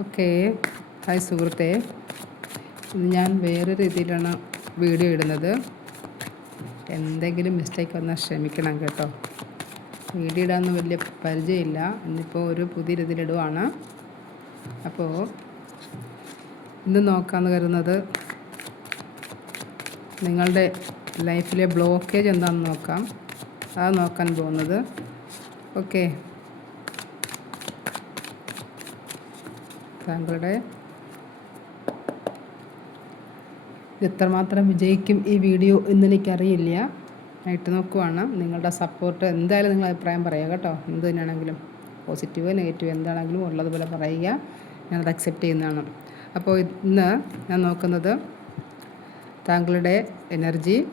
Okay. Hi സുഹൃത്തെ. ഞാൻ വേറെ രീതിയിലാണ് വീഡിയോ ഇടുന്നത്. എന്തെങ്കിലും മിസ്റ്റേക്ക് വന്നാൽ ക്ഷമിക്കണം കേട്ടോ. വീഡിയോ ഇടാനൊന്നും വലിയ പരിചയമില്ല. ഇന്നിപ്പോൾ ഒരു പുതിയ രീതിയിലിടുവാണ് അപ്പോൾ ഇന്ന് നോക്കാമെന്ന് കരുതുന്നത് നിങ്ങളുടെ ലൈഫിലെ ബ്ലോക്കേജ് എന്താണെന്ന് നോക്കാം. അത് നോക്കാൻ പോകുന്നത്. ഓക്കെ. താങ്കളുടെ. എത്രമാത്രം വിജയിക്കും ഈ വീഡിയോ എന്ന് എനിക്കറിയില്ല. ആയിട്ട് നോക്കുവാണ്. നിങ്ങളുടെ സപ്പോർട്ട് എന്തായാലും നിങ്ങൾ അഭിപ്രായം പറയുക കേട്ടോ. എന്ത് തന്നെയാണെങ്കിലും പോസിറ്റീവ് നെഗറ്റീവ് എന്താണെങ്കിലും ഉള്ളതുപോലെ പറയുക. ഞാനത് അക്സെപ്റ്റ് ചെയ്യുന്നതാണ്. അപ്പോൾ ഇന്ന് ഞാൻ നോക്കുന്നത് താങ്കളുടെ എനർജി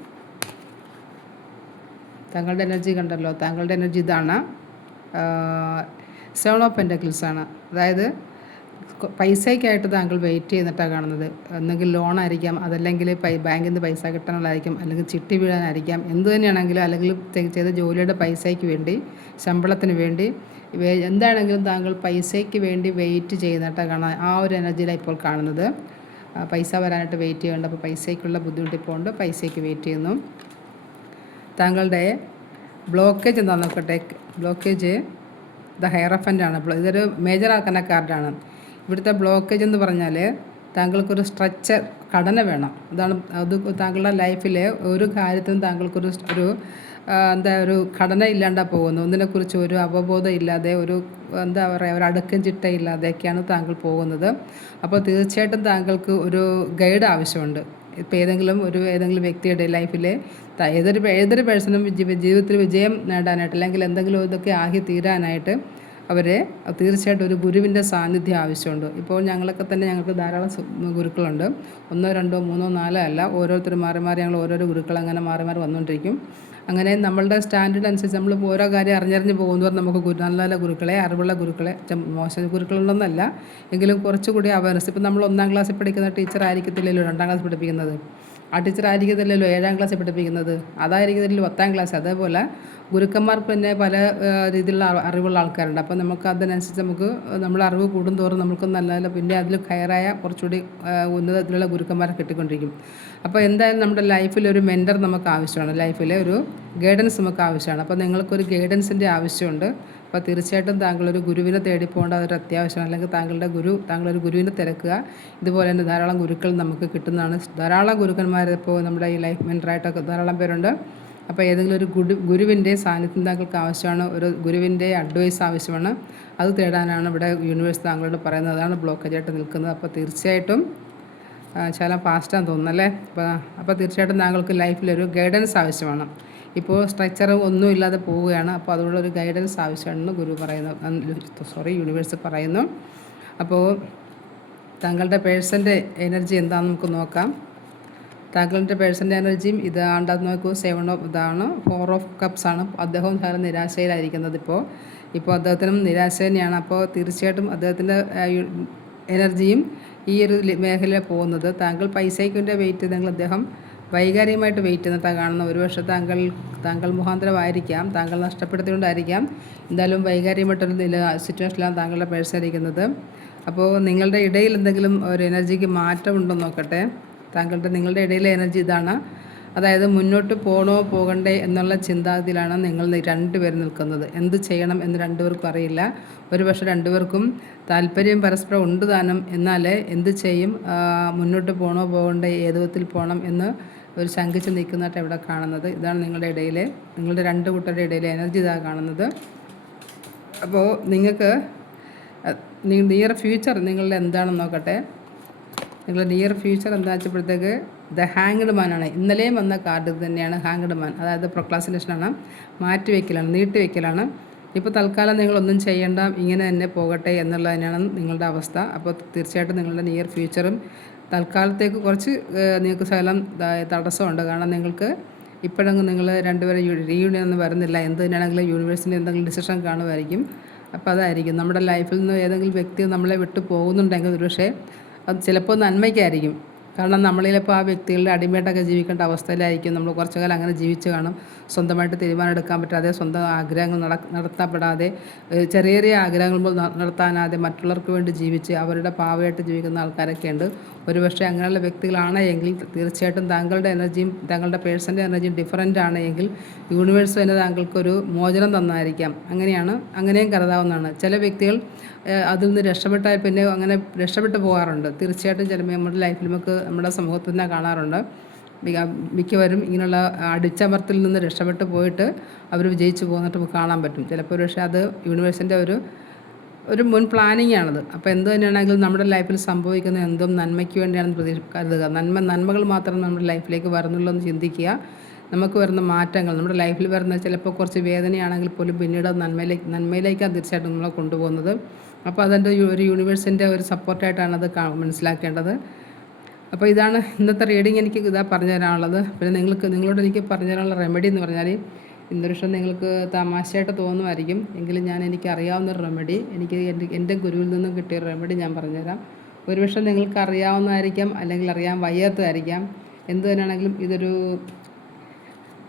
താങ്കളുടെ എനർജി കണ്ടല്ലോ. താങ്കളുടെ എനർജി ഇതാണ് സെവൻ ഓഫ് പെന്റക്കിൾസ് ആണ്. അതായത് പൈസയ്ക്കായിട്ട് താങ്കൾ വെയിറ്റ് ചെയ്തിട്ടാണ് കാണുന്നത്. ഒന്നെങ്കിൽ ലോൺ ആയിരിക്കാം അതല്ലെങ്കിൽ ബാങ്കിൽ നിന്ന് പൈസ കിട്ടാനുള്ളതായിരിക്കും അല്ലെങ്കിൽ ചിട്ടി വീഴാനായിരിക്കാം. എന്ത് തന്നെയാണെങ്കിലും അല്ലെങ്കിൽ ചെയ്ത ജോലിയുടെ പൈസയ്ക്ക് വേണ്ടി ശമ്പളത്തിന് വേണ്ടി എന്താണെങ്കിലും താങ്കൾ പൈസയ്ക്ക് വേണ്ടി വെയിറ്റ് ചെയ്യുന്നിട്ടാണ് കാണാൻ ആ ഒരു എനർജിയിലാണ് ഇപ്പോൾ കാണുന്നത്. പൈസ വരാനായിട്ട് വെയിറ്റ് ചെയ്യുന്നുണ്ട് അപ്പോൾ പൈസയ്ക്കുള്ള ബുദ്ധിമുട്ട് ഇപ്പോൾ ഉണ്ട് പൈസയ്ക്ക് വെയിറ്റ് ചെയ്യുന്നു. താങ്കളുടെ ബ്ലോക്കേജ് എന്താണെന്ന് നോക്കട്ടെ. ബ്ലോക്കേജ് ദ ഹെയർ ബ്ലോ- ഇതൊരു മേജർ ആക്കുന്ന കാർഡാണ് ഇവിടുത്തെ ബ്ലോക്കേജ് എന്ന് പറഞ്ഞാൽ താങ്കൾക്കൊരു സ്ട്രക്ചർ ഘടന വേണം. അതാണ് അത് താങ്കളുടെ ലൈഫിൽ ഒരു കാര്യത്തിനും താങ്കൾക്കൊരു ഒരു എന്താ ഒരു ഘടന ഇല്ലാണ്ടാ പോകുന്നു ഒന്നിനെക്കുറിച്ച് ഒരു അവബോധം ഇല്ലാതെ ഒരു എന്താ പറയുക ഒരു അടുക്കും ചിട്ടയില്ലാതെയൊക്കെയാണ് താങ്കൾ പോകുന്നത്. അപ്പോൾ തീർച്ചയായിട്ടും താങ്കൾക്ക് ഒരു ഗൈഡ് ആവശ്യമുണ്ട്. ഇപ്പോൾ ഏതെങ്കിലും ഒരു ഏതെങ്കിലും വ്യക്തിയുടെ ലൈഫിലെ ത- ഏതൊരു ഏതൊരു പേഴ്സണും ജീവിതത്തിൽ വിജയം നേടാനായിട്ട് അല്ലെങ്കിൽ എന്തെങ്കിലും ഇതൊക്കെ ആകി തീരാനായിട്ട് അവരെ തീർച്ചയായിട്ടും ഒരു ഗുരുവിന്റെ സാന്നിധ്യം ആവശ്യമുണ്ട്. ഇപ്പോൾ ഞങ്ങളൊക്കെ തന്നെ ഞങ്ങൾക്ക് ധാരാളം ഗുരുക്കളുണ്ട്. ഒന്നോ രണ്ടോ മൂന്നോ നാലോ അല്ല ഓരോരുത്തരും മാറി മാറി ഞങ്ങൾ ഓരോരോ ഗുരുക്കൾ അങ്ങനെ മാറി മാറി വന്നുകൊണ്ടിരിക്കും അങ്ങനെ നമ്മളുടെ സ്റ്റാൻഡേർഡ് അനുസരിച്ച് നമ്മൾ ഓരോ കാര്യം അറിഞ്ഞറിഞ്ഞ് പോകുന്നവർ നമുക്ക് ഗുരു നല്ല നല്ല ഗുരുക്കളെ അറിവുള്ള ഗുരുക്കളെ മോശം ഗുരുക്കളുണ്ടെന്നല്ല എങ്കിലും കുറച്ചുകൂടി അവയർനെസ് ഇപ്പം നമ്മൾ ഒന്നാം ക്ലാസ്സിൽ പഠിക്കുന്ന ടീച്ചർ ആയിരിക്കത്തില്ലല്ലോ രണ്ടാം ക്ലാസ് പഠിപ്പിക്കുന്നത്. ആ ടീച്ചർ ആയിരിക്കത്തില്ലല്ലോ ഏഴാം ക്ലാസ്സിൽ പഠിപ്പിക്കുന്നത്. അതായിരിക്കത്തില്ലല്ലോ പത്താം ക്ലാസ്. അതേപോലെ ഗുരുക്കന്മാർക്ക് പിന്നെ പല രീതിയിലുള്ള അറിവുള്ള ആൾക്കാരുണ്ട്. അപ്പോൾ നമുക്ക് അതിനനുസരിച്ച് നമുക്ക് നമ്മുടെ അറിവ് കൂടുന്തോറും നമുക്ക് നല്ല നല്ല പിന്നെ അതിൽ കയറായ കുറച്ചുകൂടി ഉന്നതത്തിലുള്ള ഗുരുക്കന്മാരെ കിട്ടിക്കൊണ്ടിരിക്കും. അപ്പോൾ എന്തായാലും നമ്മുടെ ലൈഫിൽ ഒരു മെന്റർ നമുക്ക് ആവശ്യമാണ്. ലൈഫിലെ ഒരു ഗൈഡൻസ് നമുക്ക് ആവശ്യമാണ്. അപ്പോൾ നിങ്ങൾക്കൊരു ഗൈഡൻസിന്റെ ആവശ്യമുണ്ട്. അപ്പോൾ തീർച്ചയായിട്ടും താങ്കളൊരു ഗുരുവിനെ തേടി പോകേണ്ട ഒരു അത്യാവശ്യം അല്ലെങ്കിൽ താങ്കളുടെ ഗുരു താങ്കളൊരു ഗുരുവിനെ തിരക്കുക. ഇതുപോലെ തന്നെ ധാരാളം ഗുരുക്കൾ നമുക്ക് കിട്ടുന്നതാണ്. ധാരാളം ഗുരുക്കന്മാർ ഇപ്പോൾ നമ്മുടെ ഈ ലൈഫ് മെന്ററായിട്ടൊക്കെ ധാരാളം പേരുണ്ട്. അപ്പോൾ ഏതെങ്കിലും ഒരു ഗുരു ഗുരുവിന്റെ സാന്നിധ്യം താങ്കൾക്ക് ആവശ്യമാണ്. ഒരു ഗുരുവിന്റെ അഡ്വൈസ് ആവശ്യമാണ്. അത് തേടാനാണ് ഇവിടെ യൂണിവേഴ്സ് താങ്കളോട് പറയുന്നത്. അതാണ് ബ്ലോക്കേജായിട്ട് നിൽക്കുന്നത്. അപ്പോൾ തീർച്ചയായിട്ടും ചില ഫാസ്റ്റാന്ന് തോന്നുന്നു അല്ലേ? അപ്പോൾ അപ്പോൾ തീർച്ചയായിട്ടും താങ്കൾക്ക് ലൈഫിലൊരു ഗൈഡൻസ് ആവശ്യമാണ്. ഇപ്പോൾ സ്ട്രക്ചർ ഒന്നും ഇല്ലാതെ പോവുകയാണ്. അപ്പോൾ അതുകൊണ്ട് ഒരു ഗൈഡൻസ് ആവശ്യമാണെന്ന് ഗുരു പറയുന്നു. സോറി യൂണിവേഴ്സ് പറയുന്നു. അപ്പോൾ താങ്കളുടെ പേഴ്സന്റെ എനർജി എന്താണെന്ന് നമുക്ക് നോക്കാം. താങ്കളുടെ പേഴ്സന്റെ എനർജിയും ഇതാണ്ടെന്ന് നോക്കൂ സെവൻ ഓഫ് ഇതാണ് ഫോർ ഓഫ് കപ്സ് ആണ്. അദ്ദേഹവും ധാരാളം നിരാശയിലായിരിക്കുന്നത് ഇപ്പോൾ ഇപ്പോൾ അദ്ദേഹത്തിനും നിരാശ തന്നെയാണ്. അപ്പോൾ തീർച്ചയായിട്ടും അദ്ദേഹത്തിന്റെ എനർജിയും ഈ ഒരു മേഖലയിൽ പോകുന്നത്. താങ്കൾ പൈസയ്ക്കിന്റെ വെയിറ്റ് ചെയ്തെങ്കിൽ അദ്ദേഹം വൈകാരികമായിട്ട് വെയിറ്റ് കാണുന്ന കാണുന്നത് ഒരുപക്ഷെ താങ്കൾ താങ്കൾ മുഖാന്തരമായിരിക്കാം താങ്കൾ നഷ്ടപ്പെടുത്തിക്കൊണ്ടായിരിക്കാം. എന്തായാലും വൈകാരികമായിട്ടൊരു നില സിറ്റുവേഷനിലാണ് താങ്കളുടെ പേഴ്സൺ ഇരിക്കുന്നത്. അപ്പോൾ നിങ്ങളുടെ ഇടയിൽ എന്തെങ്കിലും ഒരു എനർജിക്ക് മാറ്റം ഉണ്ടോ നോക്കട്ടെ. താങ്കളുടെ നിങ്ങളുടെ ഇടയിലെ എനർജി ഇതാണ്. അതായത് മുന്നോട്ട് പോകണോ പോകണ്ടേ എന്നുള്ള ചിന്താഗതിയിലാണ് നിങ്ങൾ രണ്ടുപേരും നിൽക്കുന്നത്. എന്ത് ചെയ്യണം എന്ന് രണ്ടുപേർക്കും അറിയില്ല. ഒരു പക്ഷേ രണ്ടുപേർക്കും താല്പര്യം പരസ്പരം ഉണ്ട് താനും. എന്നാൽ എന്ത് ചെയ്യും? മുന്നോട്ട് പോകണോ പോകണ്ടേ ഏത് വിധത്തിൽ പോകണം എന്ന് ഒരു ശങ്കിച്ച് നിൽക്കുന്നതായിട്ട് ഇവിടെ കാണുന്നത്. ഇതാണ് നിങ്ങളുടെ ഇടയിൽ നിങ്ങളുടെ രണ്ട് കൂട്ടരുടെ ഇടയിൽ എനർജി ഇതാണ് കാണുന്നത്. അപ്പോൾ നിങ്ങൾക്ക് നിയർ ഫ്യൂച്ചർ നിങ്ങളുടെ എന്താണെന്ന് നോക്കട്ടെ. നിങ്ങളുടെ നിയർ ഫ്യൂച്ചർ എന്താ വെച്ചപ്പോഴത്തേക്ക് ദ ഹാങ്ഡ് ആണ്. ഇന്നലെയും വന്ന കാർഡ് തന്നെയാണ് ഹാങ്ഡ് മാൻ അതായത് പ്രൊക്ലാസിനേഷനാണ് മാറ്റി വയ്ക്കലാണ് നീട്ടി വയ്ക്കലാണ് ഇപ്പോൾ തൽക്കാലം നിങ്ങളൊന്നും ചെയ്യേണ്ട ഇങ്ങനെ തന്നെ പോകട്ടെ എന്നുള്ളതിനാണ് നിങ്ങളുടെ അവസ്ഥ. അപ്പോൾ തീർച്ചയായിട്ടും നിങ്ങളുടെ നിയർ ഫ്യൂച്ചറും തൽക്കാലത്തേക്ക് കുറച്ച് നിങ്ങൾക്ക് ശകലം തടസ്സമുണ്ട്. കാരണം നിങ്ങൾക്ക് ഇപ്പോഴെങ്കിലും നിങ്ങൾ രണ്ടുപേരും റീയൂണിയൻ ഒന്നും വരുന്നില്ല. എന്ത് തന്നെയാണെങ്കിലും യൂണിവേഴ്സിന്റെ എന്തെങ്കിലും ഡിസിഷൻ കാണുമായിരിക്കും. അപ്പോൾ അതായിരിക്കും. നമ്മുടെ ലൈഫിൽ നിന്ന് ഏതെങ്കിലും വ്യക്തി നമ്മളെ വിട്ടു പോകുന്നുണ്ടെങ്കിൽ ഒരുപക്ഷെ അത് ചിലപ്പോൾ നന്മയ്ക്കായിരിക്കും. കാരണം നമ്മളിലിപ്പോൾ ആ വ്യക്തികളുടെ അടിമയായിട്ടൊക്കെ ജീവിക്കേണ്ട അവസ്ഥയിലായിരിക്കും. നമ്മൾ കുറച്ചു കാലം അങ്ങനെ ജീവിച്ച് കാണും. സ്വന്തമായിട്ട് തീരുമാനം എടുക്കാൻ പറ്റാതെ സ്വന്തം ആഗ്രഹങ്ങൾ നട നടത്തപ്പെടാതെ ചെറിയ ചെറിയ ആഗ്രഹങ്ങൾ നടത്താനാതെ മറ്റുള്ളവർക്ക് വേണ്ടി ജീവിച്ച് അവരുടെ പാവയായിട്ട് ജീവിക്കുന്ന ആൾക്കാരൊക്കെ ഉണ്ട്. ഒരുപക്ഷെ അങ്ങനെയുള്ള വ്യക്തികളാണ് എങ്കിൽ തീർച്ചയായിട്ടും താങ്കളുടെ എനർജിയും താങ്കളുടെ പേഴ്സന്റെ എനർജിയും ഡിഫറന്റ് ആണ് എങ്കിൽ യൂണിവേഴ്സ് തന്നെ താങ്കൾക്കൊരു മോചനം തന്നായിരിക്കാം. അങ്ങനെയാണ് അങ്ങനെയും കരുതാവുന്നതാണ്. ചില വ്യക്തികൾ അതിൽ നിന്ന് രക്ഷപ്പെട്ടാൽ പിന്നെ അങ്ങനെ രക്ഷപ്പെട്ടു പോകാറുണ്ട്. തീർച്ചയായിട്ടും ചിലപ്പോൾ നമ്മുടെ ലൈഫിൽ നമുക്ക് നമ്മുടെ സമൂഹത്തിൽ തന്നെ കാണാറുണ്ട്. മിക്കവരും ഇങ്ങനെയുള്ള അടിച്ചമർത്തിൽ നിന്ന് രക്ഷപ്പെട്ട് പോയിട്ട് അവർ വിജയിച്ചു പോകുന്നിട്ട് നമുക്ക് കാണാൻ പറ്റും. ചിലപ്പോൾ ഒരു പക്ഷേ അത് യൂണിവേഴ്സിന്റെ ഒരു ഒരു മുൻ പ്ലാനിങ് ആണത്. അപ്പോൾ എന്ത് തന്നെയാണെങ്കിലും നമ്മുടെ ലൈഫിൽ സംഭവിക്കുന്ന എന്തും നന്മയ്ക്ക് വേണ്ടിയാണ് പ്രതീക്ഷ കരുതുക നന്മ നന്മകൾ മാത്രം നമ്മുടെ ലൈഫിലേക്ക് വരുന്നുള്ളൂ എന്ന് ചിന്തിക്കുക. നമുക്ക് വരുന്ന മാറ്റങ്ങൾ നമ്മുടെ ലൈഫിൽ വരുന്ന ചിലപ്പോൾ കുറച്ച് വേദനയാണെങ്കിൽ പോലും പിന്നീട് നന്മയിലേക്ക് നന്മയിലേക്കാണ് തീർച്ചയായിട്ടും നമ്മളെ കൊണ്ടുപോകുന്നത്. അപ്പോൾ അതിന്റെ ഒരു യൂണിവേഴ്സിന്റെ ഒരു സപ്പോർട്ടായിട്ടാണ് അത് മനസ്സിലാക്കേണ്ടത്. അപ്പോൾ ഇതാണ് ഇന്നത്തെ റീഡിങ് എനിക്ക് ഇതാ പറഞ്ഞു തരാനുള്ളത് പിന്നെ നിങ്ങൾക്ക് നിങ്ങളോട് എനിക്ക് പറഞ്ഞു തരാനുള്ള റെമഡി എന്ന് പറഞ്ഞാൽ ഇന്നൊരുഷം നിങ്ങൾക്ക് തമാശയായിട്ട് തോന്നുമായിരിക്കും. എങ്കിലും ഞാൻ എനിക്ക് അറിയാവുന്ന റെമഡി എനിക്ക് എന്റെ എന്റെ ഗുരുവിൽ നിന്നും കിട്ടിയ റെമഡി ഞാൻ പറഞ്ഞുതരാം. ഒരുപക്ഷെ നിങ്ങൾക്ക് അറിയാവുന്നതായിരിക്കാം അല്ലെങ്കിൽ അറിയാൻ വയ്യാത്തതായിരിക്കാം. എന്ത് തന്നെയാണെങ്കിലും ഇതൊരു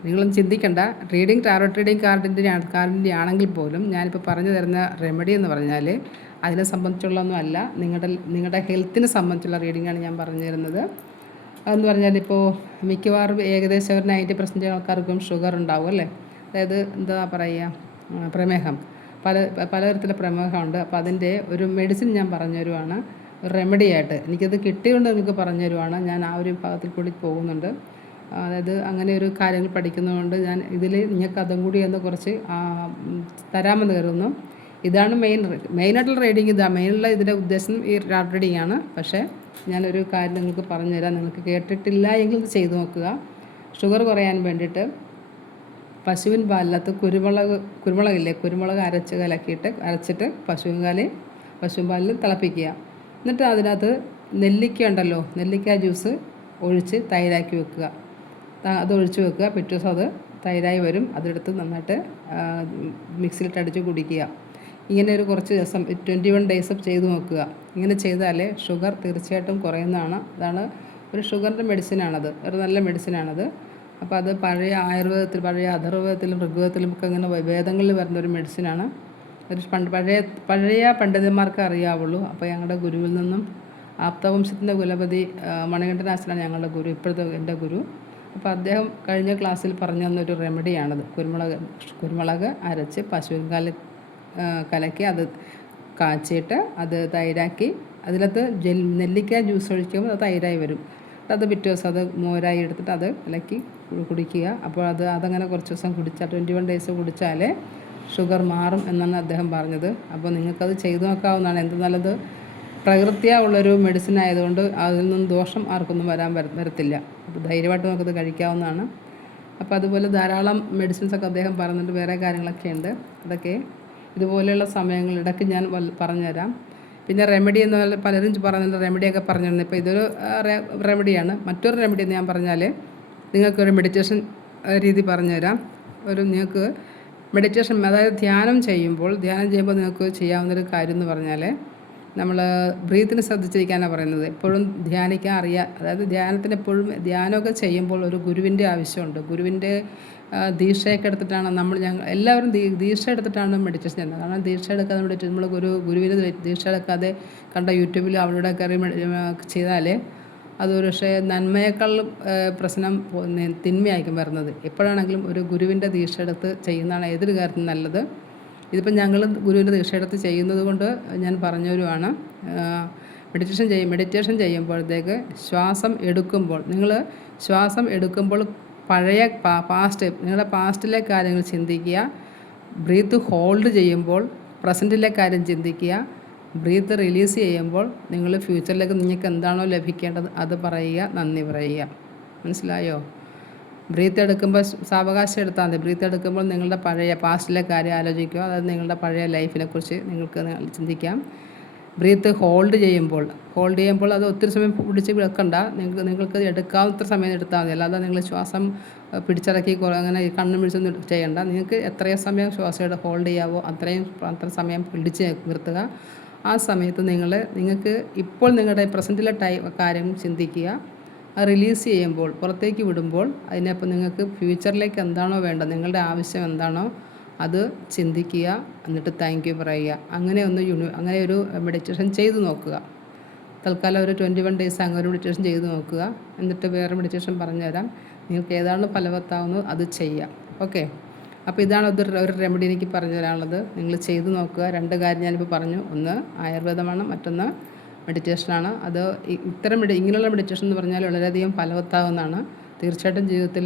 നിങ്ങളൊന്നും ചിന്തിക്കണ്ട. റീഡിങ് ടാറോ ട്രീഡിങ് കാർഡിന്റെ കാർഡിന്റെ ആണെങ്കിൽ പോലും ഞാനിപ്പോൾ പറഞ്ഞു തരുന്ന റെമഡി എന്ന് പറഞ്ഞാൽ അതിനെ സംബന്ധിച്ചുള്ളതൊന്നും അല്ല. നിങ്ങളുടെ നിങ്ങളുടെ ഹെൽത്തിനെ സംബന്ധിച്ചുള്ള റീഡിങ്ങാണ് ഞാൻ പറഞ്ഞു തരുന്നത്. അതെന്ന് പറഞ്ഞാൽ ഇപ്പോൾ മിക്കവാറും ഏകദേശം ഒരു നയന്റി പെർസെന്റ് ആൾക്കാർക്കും ഷുഗർ ഉണ്ടാവും അല്ലേ? അതായത് എന്താ പറയുക പ്രമേഹം. പല പലതരത്തിലെ പ്രമേഹമുണ്ട്. അപ്പോൾ അതിന്റെ ഒരു മെഡിസിൻ ഞാൻ പറഞ്ഞു തരുവാണ്. റെമഡി ആയിട്ട്. എനിക്കത് കിട്ടിയതുകൊണ്ട് നിങ്ങൾക്ക് പറഞ്ഞു തരുവാണ്. ഞാൻ ആ ഒരു ഭാഗത്തിൽ കൂടി പോകുന്നുണ്ട്. അതായത് അങ്ങനെ ഒരു കാര്യങ്ങൾ പഠിക്കുന്നതുകൊണ്ട് ഞാൻ ഇതിൽ നിങ്ങൾക്ക് അതും കൂടി ഒന്ന് കുറച്ച് തരാമെന്ന് കരുതുന്നു. ഇതാണ് മെയിൻ മെയിനായിട്ടുള്ള റീഡിങ് ഇതാണ് മെയിനുള്ള ഇതിന്റെ ഉദ്ദേശം ഈ റാഡ് റീഡിങ് ആണ്. പക്ഷേ ഞാനൊരു കാര്യം നിങ്ങൾക്ക് പറഞ്ഞു തരാം നിങ്ങൾക്ക് കേട്ടിട്ടില്ല എങ്കിൽ ഇത് ചെയ്തു നോക്കുക. ഷുഗർ കുറയാൻ വേണ്ടിയിട്ട് പശുവിൻ പാലിനകത്ത് കുരുമുളക് കുരുമുളകില്ലേ? കുരുമുളക് അരച്ച് കലക്കിയിട്ട് അരച്ചിട്ട് പശുവിൻ കാലിൽ പശുവിൻ പാലിൽ തിളപ്പിക്കുക. എന്നിട്ട് അതിനകത്ത് നെല്ലിക്ക ഉണ്ടല്ലോ? നെല്ലിക്ക ജ്യൂസ് ഒഴിച്ച് തൈരാക്കി വെക്കുക. അത് ഒഴിച്ച് വെക്കുക. പിറ്റേ ദിവസം അത് തൈരായി വരും. അതെടുത്ത് നന്നായിട്ട് മിക്സിയിലിട്ട് അടിച്ച് കുടിക്കുക. ഇങ്ങനെ ഒരു കുറച്ച് ദിവസം ട്വന്റി വൺ ഡേയ്സ് ചെയ്ത് നോക്കുക. ഇങ്ങനെ ചെയ്താലേ ഷുഗർ തീർച്ചയായിട്ടും കുറയുന്നതാണ്. അതാണ് ഒരു ഷുഗറിന്റെ മെഡിസിനാണത് ഒരു നല്ല മെഡിസിനാണത് അപ്പോൾ അത് പഴയ ആയുർവേദത്തിൽ പഴയ അഥർവേദത്തിലും ഋഗ്വേദത്തിലും ഒക്കെ ഇങ്ങനെ വേദങ്ങളിൽ വരുന്ന ഒരു മെഡിസിനാണ് ഒരു പണ്ട് പഴയ പഴയ പണ്ഡിതന്മാർക്ക് അറിയാവുള്ളൂ. അപ്പോൾ ഞങ്ങളുടെ ഗുരുവിൽ നിന്നും ആപ്തവംശത്തിന്റെ കുലപതി മണികണ്ഠനാശനാണ് ഞങ്ങളുടെ ഗുരു ഇപ്പോഴത്തെ എന്റെ ഗുരു. അപ്പോൾ അദ്ദേഹം കഴിഞ്ഞ ക്ലാസ്സിൽ പറഞ്ഞു തന്നൊരു റെമഡിയാണത് കുരുമുളക് കുരുമുളക് അരച്ച് പശുവിൻകാൽ ആ, കലക്കി അത് കാച്ചിട്ട് അത് തൈരാക്കി. അതിലത്ത് ജെൽ നെല്ലിക്ക ജ്യൂസ് ഒഴിക്കുമ്പോൾ അത് തൈരായി വരും. അത് പിറ്റേ ദിവസം അത് മോരായി എടുത്തിട്ട് അത് ഇളക്കി കുടിക്കുക. അപ്പോൾ അത് അതങ്ങനെ കുറച്ച് ദിവസം കുടിച്ചാൽ ട്വന്റി വൺ ഡേയ്സ് കുടിച്ചാലേ ഷുഗർ മാറും എന്നാണ് അദ്ദേഹം പറഞ്ഞത്. അപ്പോൾ നിങ്ങൾക്കത് ചെയ്തു നോക്കാവുന്നതാണ്. എന്ത് നല്ലത്? പ്രകൃത്യാ ഉള്ളൊരു മെഡിസിൻ ആയതുകൊണ്ട് അതിൽ നിന്നും ദോഷം ആർക്കൊന്നും വരാൻ വര- വരത്തില്ല. അപ്പോൾ ധൈര്യമായിട്ട് നമുക്കത് കഴിക്കാവുന്നതാണ്. അപ്പോൾ അതുപോലെ ധാരാളം മെഡിസിൻസൊക്കെ അദ്ദേഹം പറഞ്ഞിട്ട് വേറെ കാര്യങ്ങളൊക്കെ ഉണ്ട് അതൊക്കെ ഇതുപോലെയുള്ള സമയങ്ങൾ ഇടയ്ക്ക് ഞാൻ പറഞ്ഞുതരാം. പിന്നെ റെമഡി എന്ന് പറഞ്ഞാൽ പലരും പറഞ്ഞിട്ട് റെമഡിയൊക്കെ പറഞ്ഞിരുന്നു. ഇപ്പോൾ ഇതൊരു റെമഡിയാണ് മറ്റൊരു റെമഡി എന്ന് ഞാൻ പറഞ്ഞാൽ നിങ്ങൾക്കൊരു മെഡിറ്റേഷൻ രീതി പറഞ്ഞുതരാം. ഒരു നിങ്ങൾക്ക് മെഡിറ്റേഷൻ അതായത് ധ്യാനം ചെയ്യുമ്പോൾ ധ്യാനം ചെയ്യുമ്പോൾ നിങ്ങൾക്ക് ചെയ്യാവുന്നൊരു കാര്യം എന്ന് പറഞ്ഞാൽ നമ്മൾ ബ്രീത്തിനെ ശ്രദ്ധിച്ചിരിക്കാനാണ് പറയുന്നത്. എപ്പോഴും ധ്യാനിക്കാൻ അറിയാം. അതായത് ധ്യാനത്തിന് എപ്പോഴും ധ്യാനമൊക്കെ ചെയ്യുമ്പോൾ ഒരു ഗുരുവിന്റെ ആവശ്യമുണ്ട്. ഗുരുവിന്റെ ദീക്ഷയൊക്കെ എടുത്തിട്ടാണ് നമ്മൾ ഞങ്ങൾ എല്ലാവരും ദീക്ഷ എടുത്തിട്ടാണ് മെഡിറ്റേഷൻ ചെയ്യുന്നത്. കാരണം ദീക്ഷ എടുക്കാതെ മെഡിറ്റേഷൻ നമ്മൾ ഗുരു ഗുരുവിന് ദീക്ഷ എടുക്കാതെ കണ്ട യൂട്യൂബിൽ അവരുടെ കയറി ചെയ്താൽ അതൊരു പക്ഷേ നന്മയേക്കാൾ പ്രശ്നം തിന്മയായിരിക്കും വരുന്നത്. എപ്പോഴാണെങ്കിലും ഒരു ഗുരുവിന്റെ ദീക്ഷ എടുത്ത് ചെയ്യുന്നതാണ് ഏതൊരു കാര്യത്തിനും നല്ലത്. ഇതിപ്പോൾ ഞങ്ങൾ ഗുരുവിന്റെ ദീക്ഷയെടുത്ത് ചെയ്യുന്നത് കൊണ്ട് ഞാൻ പറഞ്ഞവരുമാണ്. മെഡിറ്റേഷൻ ചെയ്യും മെഡിറ്റേഷൻ ചെയ്യുമ്പോഴത്തേക്ക് ശ്വാസം എടുക്കുമ്പോൾ നിങ്ങൾ ശ്വാസം എടുക്കുമ്പോൾ പഴയ പാസ്റ്റ് നിങ്ങളുടെ പാസ്റ്റിലെ കാര്യങ്ങൾ ചിന്തിക്കുക. ബ്രീത്ത് ഹോൾഡ് ചെയ്യുമ്പോൾ പ്രസന്റിലെ കാര്യം ചിന്തിക്കുക. ബ്രീത്ത് റിലീസ് ചെയ്യുമ്പോൾ നിങ്ങൾ ഫ്യൂച്ചറിലേക്ക് നിങ്ങൾക്ക് എന്താണോ ലഭിക്കേണ്ടത് അത് പറയുക നന്ദി പറയുക. മനസ്സിലായോ? ബ്രീത്ത് എടുക്കുമ്പോൾ സാവകാശം എടുത്താൽ മതി. ബ്രീത്ത് എടുക്കുമ്പോൾ നിങ്ങളുടെ പഴയ പാസ്റ്റിലെ കാര്യം ആലോചിക്കുക. അതായത് നിങ്ങളുടെ പഴയ ലൈഫിനെ കുറിച്ച് നിങ്ങൾക്ക് ചിന്തിക്കാം. ബ്രീത്ത് ഹോൾഡ് ചെയ്യുമ്പോൾ ഹോൾഡ് ചെയ്യുമ്പോൾ അത് ഒത്തിരി സമയം പിടിച്ച് വെക്കണ്ട നിങ്ങൾക്ക് നിങ്ങൾക്ക് എടുക്കാവുന്ന സമയം എടുത്താൽ മതി. അല്ലാതെ നിങ്ങൾ ശ്വാസം പിടിച്ചടക്കി അങ്ങനെ കണ്ണും പിടിച്ചൊന്നും ചെയ്യണ്ട. നിങ്ങൾക്ക് എത്രയും സമയം ശ്വാസം ഹോൾഡ് ചെയ്യാവോ അത്രയും അത്ര സമയം പിടിച്ച് നിർത്തുക. ആ സമയത്ത് നിങ്ങൾ നിങ്ങൾക്ക് ഇപ്പോൾ നിങ്ങളുടെ പ്രസന്റിലെ ടൈ കാര്യം ചിന്തിക്കുക. റിലീസ് ചെയ്യുമ്പോൾ പുറത്തേക്ക് വിടുമ്പോൾ അതിനപ്പോൾ നിങ്ങൾക്ക് ഫ്യൂച്ചറിലേക്ക് എന്താണോ വേണ്ടത് നിങ്ങളുടെ ആവശ്യം എന്താണോ അത് ചിന്തിക്കുക എന്നിട്ട് താങ്ക് യു പറയുക. അങ്ങനെ ഒന്ന് യൂണി അങ്ങനെ ഒരു മെഡിറ്റേഷൻ ചെയ്തു നോക്കുക. തൽക്കാലം ഒരു ട്വന്റി വൺ ഡേയ്സ് അങ്ങനെ ഒരു മെഡിറ്റേഷൻ ചെയ്ത് നോക്കുക. എന്നിട്ട് വേറെ മെഡിറ്റേഷൻ പറഞ്ഞു തരാം നിങ്ങൾക്ക് ഏതാണ് ഫലവത്താവുന്നത് അത് ചെയ്യാം ഓക്കെ അപ്പോൾ ഇതാണ് ഒരു ഒരു റെമഡി എനിക്ക് പറഞ്ഞു തരാനുള്ളത് നിങ്ങൾ ചെയ്തു നോക്കുക. രണ്ട് കാര്യം ഞാനിപ്പോൾ പറഞ്ഞു. ഒന്ന് ആയുർവേദമാണ് മറ്റൊന്ന് മെഡിറ്റേഷനാണ്. അത് ഇത്തരം ഇങ്ങനെയുള്ള മെഡിറ്റേഷൻ എന്ന് പറഞ്ഞാൽ വളരെയധികം ഫലവത്താവുന്നതാണ്. തീർച്ചയായിട്ടും ജീവിതത്തിൽ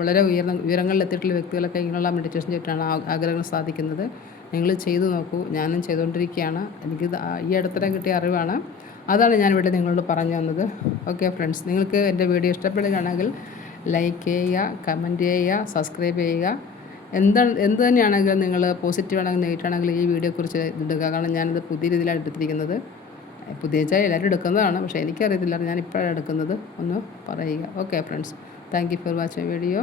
വളരെ ഉയർന്ന ഉയരങ്ങളിലെത്തിയിട്ടുള്ള വ്യക്തികളൊക്കെ ഇങ്ങനെയുള്ള മെഡിറ്റേഷൻ ചെയ്തിട്ടാണ് ആഗ്രഹങ്ങൾ സാധിക്കുന്നത്. നിങ്ങൾ ചെയ്തു നോക്കൂ. ഞാനും ചെയ്തുകൊണ്ടിരിക്കുകയാണ്. എനിക്ക് ഈ അടുത്തിടെ കിട്ടിയ അറിവാണ്. അതാണ് ഞാൻ ഇവിടെ നിങ്ങളോട് പറഞ്ഞു തന്നത് ഓക്കെ ഫ്രണ്ട്സ്. നിങ്ങൾക്ക് എന്റെ വീഡിയോ ഇഷ്ടപ്പെടുകയാണെങ്കിൽ ലൈക്ക് ചെയ്യുക കമന്റ് ചെയ്യുക സബ്സ്ക്രൈബ് ചെയ്യുക. എന്താണ് എന്ത് തന്നെയാണെങ്കിലും നിങ്ങൾ പോസിറ്റീവ് ആണെങ്കിൽ നെഗറ്റീവ് ആണെങ്കിൽ ഈ വീഡിയോയെക്കുറിച്ച് ഇടുക. കാരണം ഞാനത് പുതിയ രീതിയിലാണ് എടുത്തിരിക്കുന്നത്. പുതിയ ചായ എല്ലാവരും എടുക്കുന്നതാണ് പക്ഷേ എനിക്കറിയത്തില്ല. ഞാൻ ഇപ്പോഴാണ് എടുക്കുന്നത്. ഒന്ന് പറയുക. Okay friends thank you for watching video